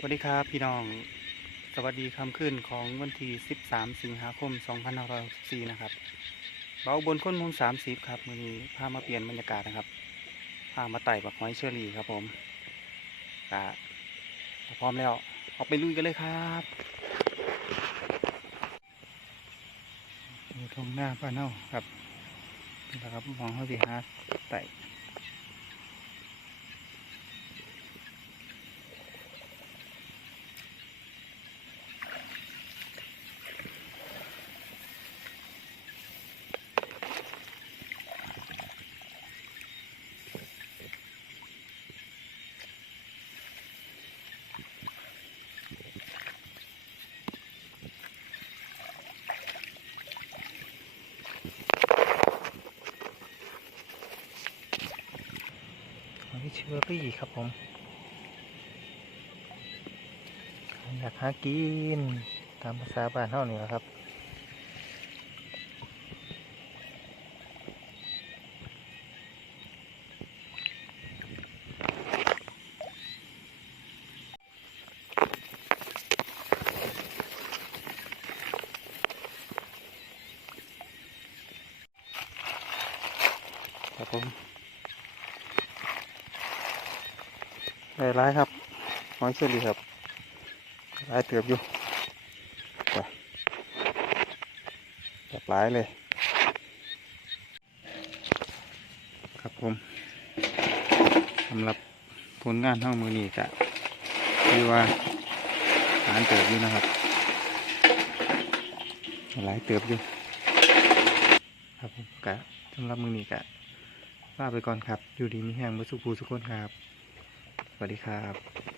สวัสดีครับพี่น้อง สวัสดีคำขึ้นของวันที่ 13 สิงหาคม 2564 นะครับเบาบนค้นมุม30 ครับมือนี้พามาเปลี่ยนบรรยากาศนะครับพามาไต่บักไม้เชอรี่ครับผมกะพร้อมแล้วออกไปลุยกันเลยครับอยู่ตรงหน้าบ้านเฮาครับนะครับมองเขาสิฮะไต่ หอยเชอรี่ครับผม อยากหากิน ตามภาษาบ้านเท่านี่ครับครับผม ได้ร้ายครับน้อยเชอรี่ครับร้ายเตือบอยู่ไปจับร้ายเลย ครับผมสำหรับผลงานทั้งมือนี้กะคือว่าหารเติบอยู่นะครับหลายเติบอยู่ครับผมกะสำหรับมือนี้กะลาไปก่อนครับ อยู่ดีมีแห้งเมื่อสุขภูสุขคนครับ สวัสดีครับ